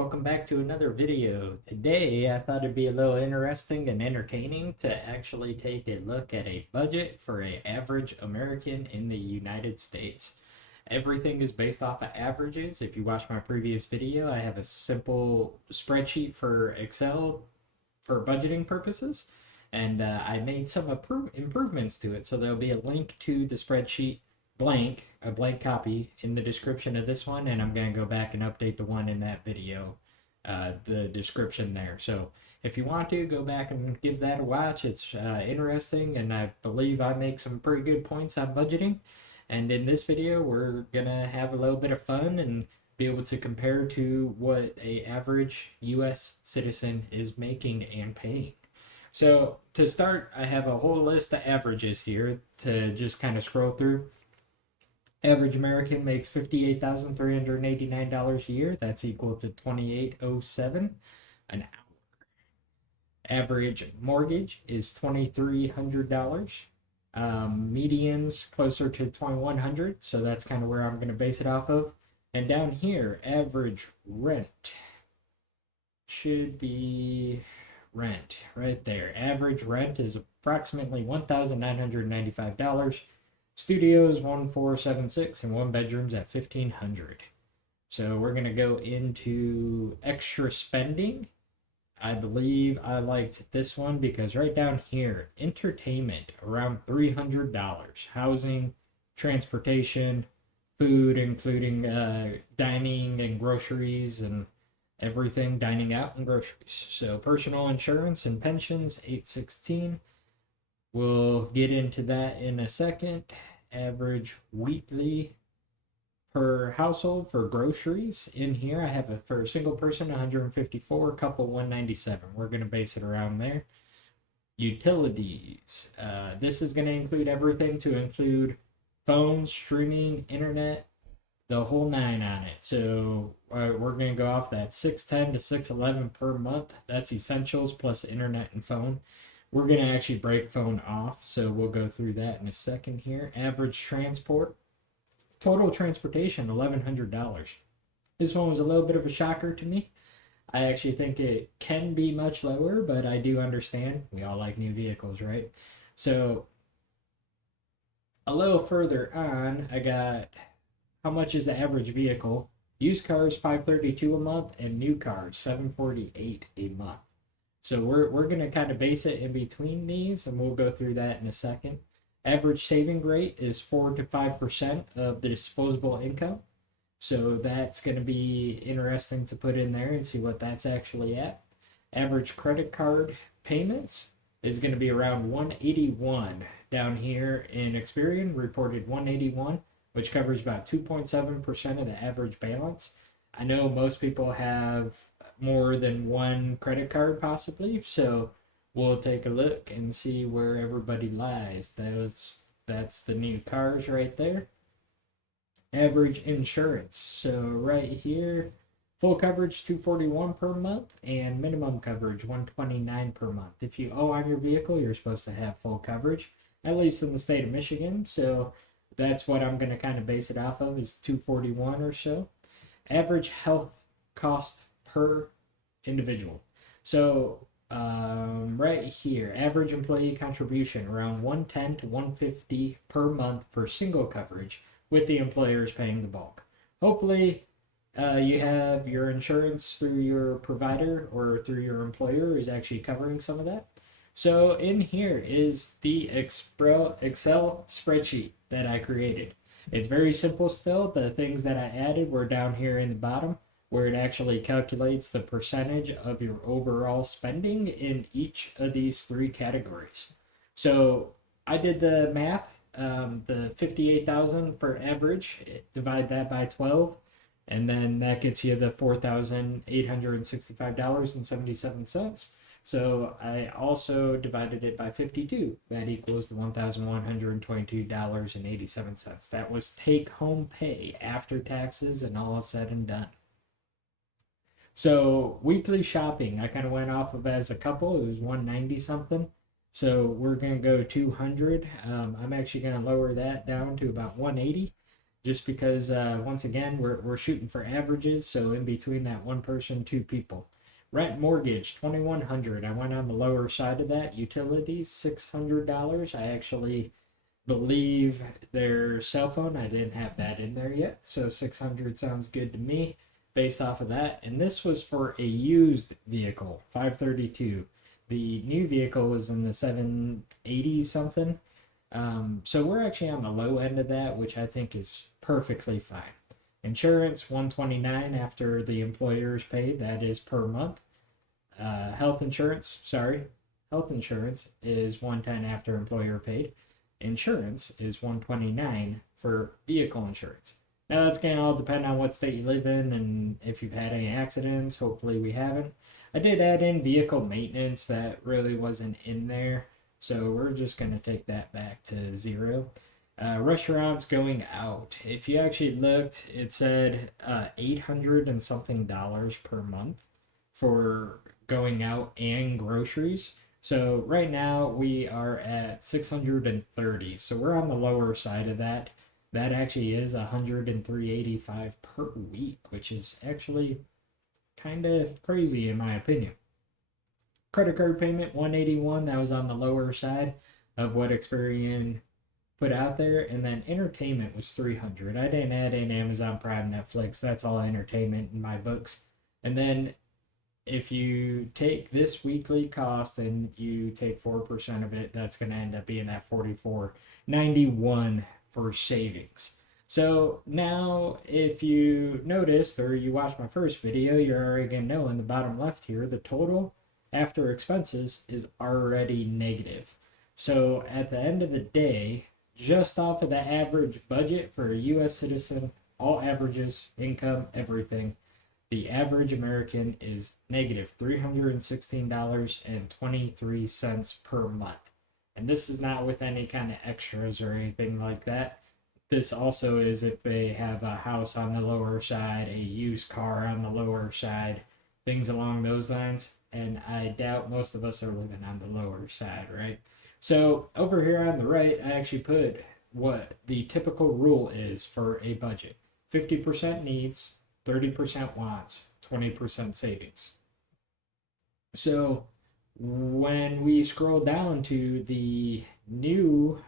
Welcome back to another video. Today, I thought it'd be a little interesting and entertaining to actually take a look at a budget for an average American in the United States. Everything is based off of averages. If you watch my previous video, I have a simple spreadsheet for Excel for budgeting purposes, and I made some improvements to it. So there'll be a link to the spreadsheet a blank copy in the description of this one, and I'm going to go back and update the one in that video, the description there. So if you want to go back and give that a watch, it's interesting, and I believe I make some pretty good points on budgeting. And in this video, we're gonna have a little bit of fun and be able to compare to what a average U.S. citizen is making and paying. So to start, I have a whole list of averages here to just kind of scroll through. Average American makes $58,389 a year. That's equal to $28.07 an hour. Average mortgage is $2,300. Median's closer to $2,100, so that's kind of where I'm going to base it off of. And down here, average rent should be rent right there. Average rent is approximately $1,995. Studios 1476 and one bedrooms at 1,500. So we're gonna go into extra spending. I believe I liked this one because right down here, entertainment around $300, housing, transportation, food, including dining and groceries and everything, dining out and groceries. So personal insurance and pensions, 816. We'll get into that in a second. Average weekly per household for groceries. In here, I have for a single person 154, couple 197. We're going to base it around there. Utilities. This is going to include everything to include phones, streaming, internet, the whole nine on it. So we're going to go off that 610 to 611 per month. That's essentials plus internet and phone. We're going to actually break phone off, so we'll go through that in a second here. Average transport, total transportation, $1,100. This one was a little bit of a shocker to me. I actually think it can be much lower, but I do understand. We all like new vehicles, right? So a little further on, I got how much is the average vehicle. Used cars, $532 a month, and new cars, $748 a month. So we're going to kind of base it in between these, and we'll go through that in a second. Average saving rate is 4 to 5% of the disposable income. So that's going to be interesting to put in there and see what that's actually at. Average credit card payments is going to be around 181. Down here in Experian, reported 181, which covers about 2.7% of the average balance. I know most people have more than one credit card possibly, so we'll take a look and see where everybody lies. That's the new cars right there. Average insurance, so right here, full coverage $241 per month and minimum coverage $129 per month. If you owe on your vehicle, you're supposed to have full coverage, at least in the state of Michigan. So that's what I'm going to kind of base it off of, is $241 or so. Average health cost per individual. So right here, average employee contribution around 110 to 150 per month for single coverage, with the employers paying the bulk. Hopefully, you have your insurance through your provider or through your employer is actually covering some of that. So in here is the Excel spreadsheet that I created. It's very simple still. The things that I added were down here in the bottom, where it actually calculates the percentage of your overall spending in each of these three categories. So I did the math, the 58,000 for average, divide that by 12, and then that gets you the $4,865.77. So I also divided it by 52. That equals the $1,122.87. That was take-home pay after taxes and all said and done. So weekly shopping, I kind of went off of as a couple. It was 190 something. So we're going to go 200. I'm actually going to lower that down to about 180. just because once again we're shooting for averages, so in between that one person, two people. Rent mortgage 2,100. I went on the lower side of that. Utilities $600. I actually believe their cell phone. I didn't have that in there yet, so 600 sounds good to me based off of that. And this was for a used vehicle, 532. The new vehicle was in the 780 something. So we're actually on the low end of that, which I think is perfectly fine. Insurance 129 after the employer's paid. That is per month. Health insurance, health insurance is 110 after employer paid. Insurance is 129 for vehicle insurance. Now that's going to all depend on what state you live in and if you've had any accidents. Hopefully we haven't. I did add in vehicle maintenance that really wasn't in there, so we're just going to take that back to zero. Restaurants going out. If you actually looked, it said 800 and something dollars per month for going out and groceries. So right now we are at 630. So we're on the lower side of that. That actually is 103.85 per week, which is actually kind of crazy in my opinion. Credit card payment 181. That was on the lower side of what Experian put out there. And then entertainment was 300. I didn't add in Amazon Prime, Netflix. That's all entertainment in my books. And then if you take this weekly cost and you take 4% of it, that's going to end up being at 44.91 for savings. So now if you noticed or you watched my first video, you're already going to know in the bottom left here, the total after expenses is already negative. So at the end of the day, just off of the average budget for a US citizen, all averages, income, everything, the average American is negative $316.23 per month. And this is not with any kind of extras or anything like that. This also is if they have a house on the lower side, a used car on the lower side, things along those lines. And I doubt most of us are living on the lower side, right? So over here on the right, I actually put what the typical rule is for a budget. 50% needs, 30% wants, 20% savings. So when we scroll down to the new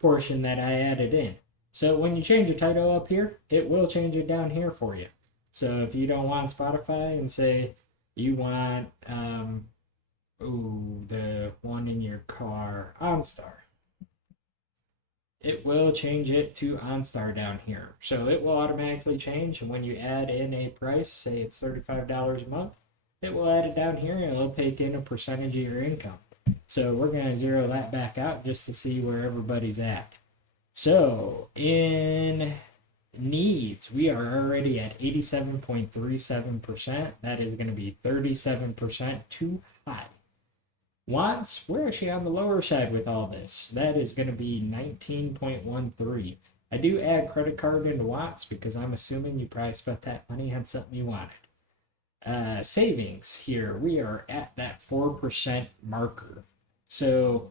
portion that I added in, so when you change your title up here, it will change it down here for you. So if you don't want Spotify and say you want the one in your car, OnStar, it will change it to OnStar down here. So it will automatically change. And when you add in a price, say it's $35 a month, it will add it down here and it'll take in a percentage of your income. So we're going to zero that back out just to see where everybody's at. So in needs, we are already at 87.37%. That is going to be 37% too high. Wants, we're actually on the lower side with all this. That is going to be 19.13. I do add credit card into wants because I'm assuming you probably spent that money on something you wanted. Savings here, we are at that 4% marker. So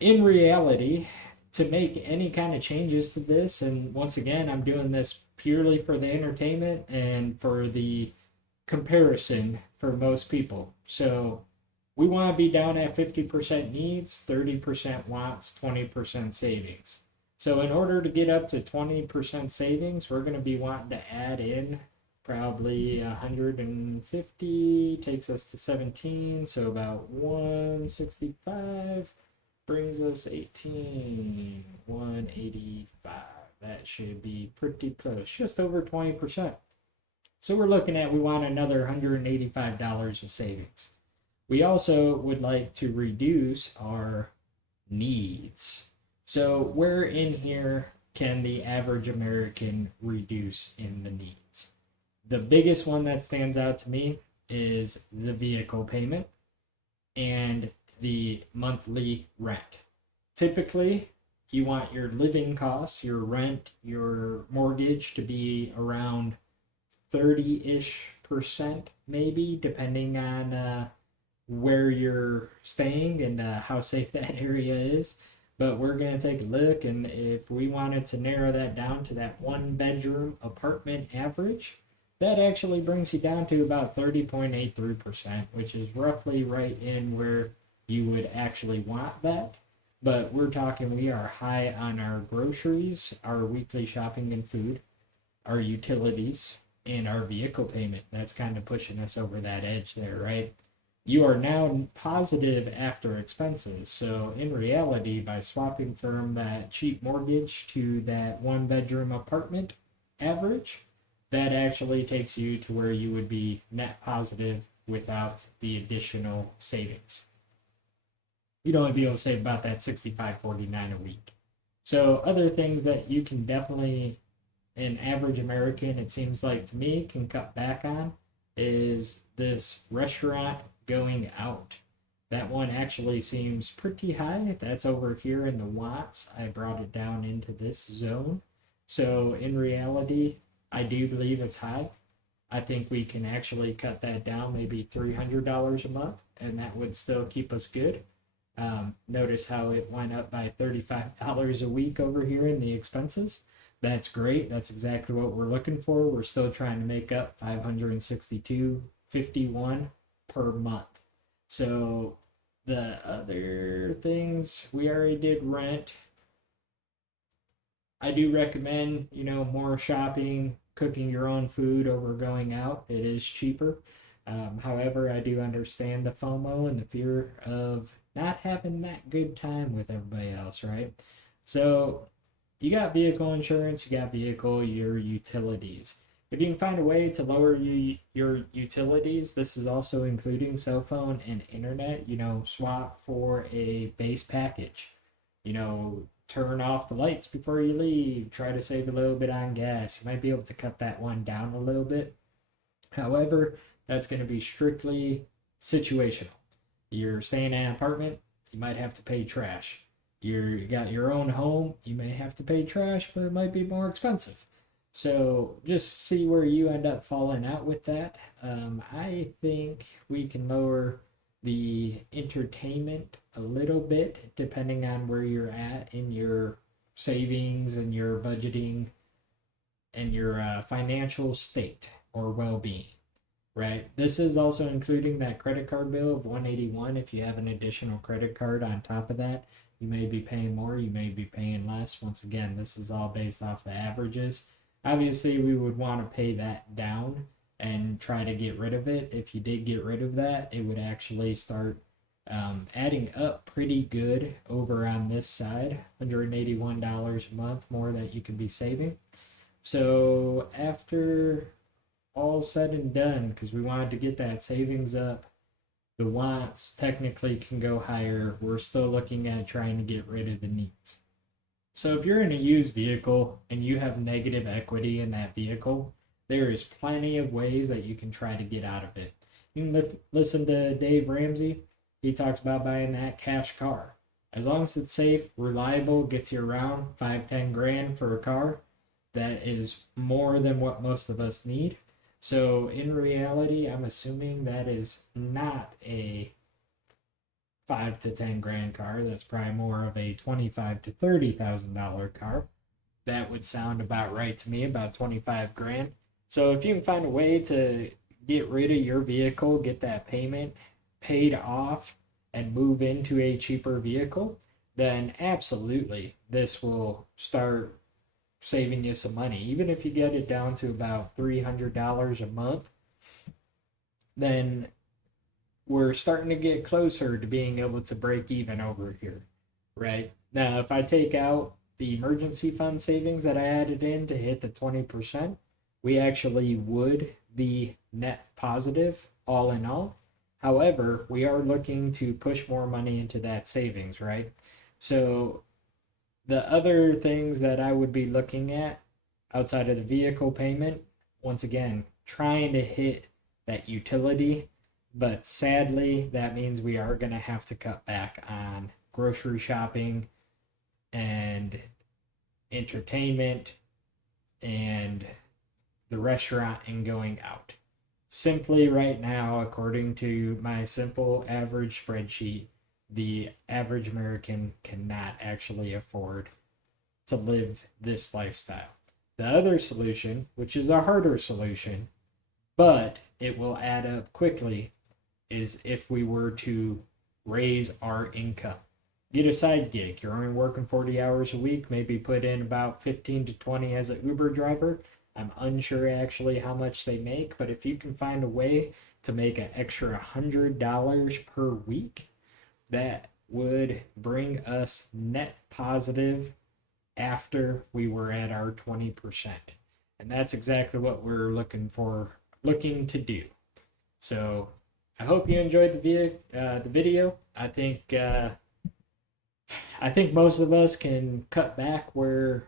in reality, to make any kind of changes to this, and once again, I'm doing this purely for the entertainment and for the comparison for most people. So we want to be down at 50% needs, 30% wants, 20% savings. So in order to get up to 20% savings, we're going to be wanting to add in probably 150, takes us to 17, so about 165 brings us 18, 185. That should be pretty close, just over 20%. So we're looking at, we want another $185 of savings. We also would like to reduce our needs. So where in here can the average American reduce in the needs? The biggest one that stands out to me is the vehicle payment and the monthly rent. Typically, you want your living costs, your rent, your mortgage to be around 30-ish% maybe, depending on where you're staying and how safe that area is. But we're going to take a look, and if we wanted to narrow that down to that 1 bedroom apartment average, that actually brings you down to about 30.83%, which is roughly right in where you would actually want that. But we're talking, we are high on our groceries, our weekly shopping and food, our utilities, and our vehicle payment. That's kind of pushing us over that edge there, right? You are now positive after expenses. So in reality, by swapping from that cheap mortgage to that 1 bedroom apartment average, that actually takes you to where you would be net positive without the additional savings. You'd only be able to save about that 65.49 a week. So other things that you can definitely, an average American, it seems like to me, can cut back on is this restaurant going out. That one actually seems pretty high. That's over here in the watts. I brought it down into this zone. So in reality, I do believe it's high. I think we can actually cut that down maybe $300 a month, and that would still keep us good. Notice how it went up by $35 a week over here in the expenses. That's great. That's exactly what we're looking for. We're still trying to make up $562.51 per month. So the other things, we already did rent. I do recommend, more shopping, cooking your own food over going out. It is cheaper. However, I do understand the FOMO and the fear of not having that good time with everybody else, right? So you got vehicle insurance, you got your utilities. If you can find a way to lower your utilities, this is also including cell phone and internet, swap for a base package. Turn off the lights before you leave, try to save a little bit on gas. You might be able to cut that one down a little bit. However, that's going to be strictly situational. You're staying in an apartment, you might have to pay trash. You got your own home, you may have to pay trash, but it might be more expensive. So just see where you end up falling out with that. I think we can lower the entertainment a little bit depending on where you're at in your savings and your budgeting and your financial state or well-being, right? This is also including that credit card bill of 181. If you have an additional credit card on top of that, you may be paying more, you may be paying less. Once again, this is all based off the averages. Obviously, we would want to pay that down and try to get rid of it. If you did get rid of that, it would actually start adding up pretty good over on this side. $181 a month more that you could be saving. So after all said and done, because we wanted to get that savings up, the wants technically can go higher. We're still looking at trying to get rid of the needs. So if you're in a used vehicle and you have negative equity in that vehicle, there is plenty of ways that you can try to get out of it. You can listen to Dave Ramsey. He talks about buying that cash car. As long as it's safe, reliable, gets you around 5-10 grand for a car, that is more than what most of us need. So in reality, I'm assuming that is not a 5 to 10 grand car. That's probably more of a $25,000 to $30,000 car. That would sound about right to me, about 25 grand. So if you can find a way to get rid of your vehicle, get that payment paid off, and move into a cheaper vehicle, then absolutely this will start saving you some money. Even if you get it down to about $300 a month, then we're starting to get closer to being able to break even over here, right? Now, if I take out the emergency fund savings that I added in to hit the 20%, we actually would be net positive all in all. However, we are looking to push more money into that savings, right? So the other things that I would be looking at outside of the vehicle payment, once again, trying to hit that utility, but sadly, that means we are going to have to cut back on grocery shopping and entertainment and the restaurant and going out. Simply right now, according to my simple average spreadsheet, the average American cannot actually afford to live this lifestyle. The other solution, which is a harder solution, but it will add up quickly, is if we were to raise our income. Get a side gig. You're only working 40 hours a week, maybe put in about 15 to 20 as an Uber driver. I'm unsure actually how much they make, but if you can find a way to make an extra $100 per week, that would bring us net positive after we were at our 20%. And that's exactly what we're looking to do. So I hope you enjoyed the video. I think most of us can cut back where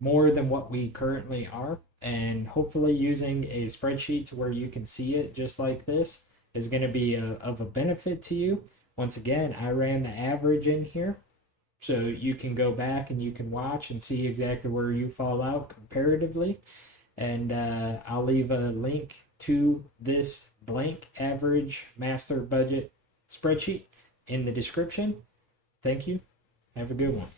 more than what we currently are, and hopefully using a spreadsheet to where you can see it just like this is going to be of a benefit to you. Once again, I ran the average in here, so you can go back and you can watch and see exactly where you fall out comparatively. And I'll leave a link to this blank average master budget spreadsheet in the description. Thank you. Have a good one.